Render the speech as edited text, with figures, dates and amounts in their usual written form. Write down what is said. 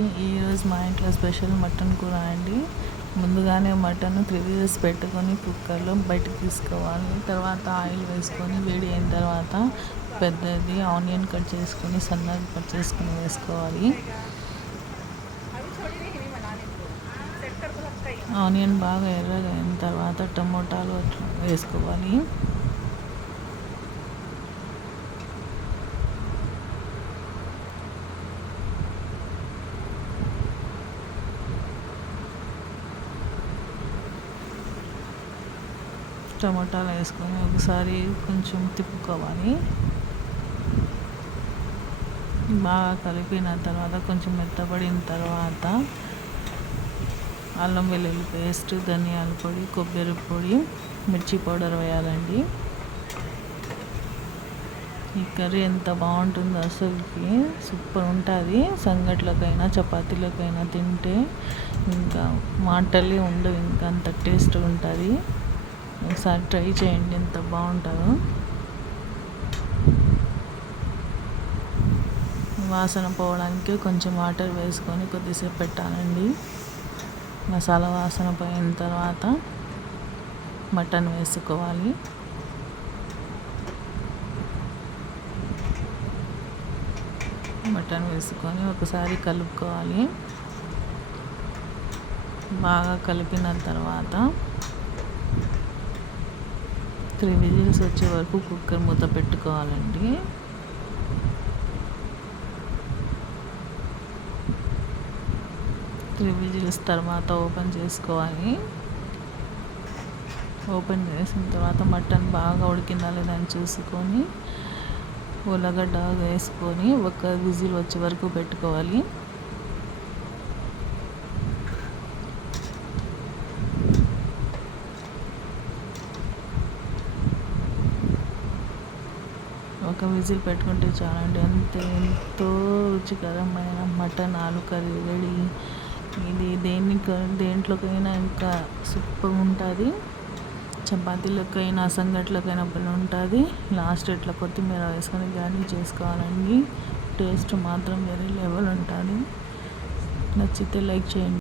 అందరికీ. ఈరోజు మా ఇంట్లో స్పెషల్ మటన్ కూర అండి. ముందుగానే మటన్ 3 విజిల్స్ పెట్టుకొని కుక్కర్లో బయటకు తీసుకోవాలి. తర్వాత ఆయిల్ వేసుకొని వేడి అయిన తర్వాత పెద్దది ఆనియన్ కట్ చేసుకొని సన్నగా కట్ చేసుకొని వేసుకోవాలి. ఆనియన్ బాగా ఎర్రగా అయిన తర్వాత టమోటాలు వేసుకోవాలి. టమాటాలు వేసుకొని ఒకసారి కొంచెం తిప్పుకోవాలి. బాగా కలిపిన తర్వాత కొంచెం మెత్తబడిన తర్వాత అల్లం వెల్లుల్లి పేస్ట్, ధనియాల పొడి, కొబ్బరి పొడి, మిర్చి పౌడర్ వేయాలండి. ఈ కర్రీ ఎంత బాగుంటుందో అసలుకి సూపర్ ఉంటుంది. సంగట్లకైనా చపాతీలకైనా తింటే ఇంకా మాటలే ఉండవు, ఇంకా అంత టేస్ట్ ఉంటుంది. ఒకసారి ట్రై చేయండి, ఎంత బాగుంటుందో. వాసన పోవడానికి కొంచెం వాటర్ వేసుకొని కొద్దిసేపు పెట్టాలండి. మసాలా వాసన పోయిన తర్వాత మటన్ వేసుకోవాలి. మటన్ వేసుకొని ఒకసారి కలుపుకోవాలి. బాగా కలిపిన తర్వాత 3 విజిల్స్ వచ్చే వరకు కుక్కర్ మూత పెట్టుకోవాలండి. త్రీ విజిల్స్ తర్వాత ఓపెన్ చేసుకోవాలి. ఓపెన్ చేసిన తర్వాత మటన్ బాగా ఉడికిందా లేదని చూసుకొని ఉల్లగడ్డ వేసుకొని ఒక విజిల్ వచ్చే వరకు పెట్టుకోవాలి. ఒక విజిల్ పెట్టుకుంటే చాలండి. ఎంతో రుచికరమైన మటన్ ఆలు కర్రీ రెడీ. ఇది దేంట్లోకైనా ఇంకా సూపర్ ఉంటుంది. చపాతీలకైనా సంగట్లకైనా పని ఉంటుంది. లాస్ట్ ఇట్లా కొత్తిమీర వేసుకొని గార్నిష్ చేసుకోవాలండి. టేస్ట్ మాత్రం వేరే లెవెల్ ఉంటుంది. నచ్చితే లైక్ చేయండి.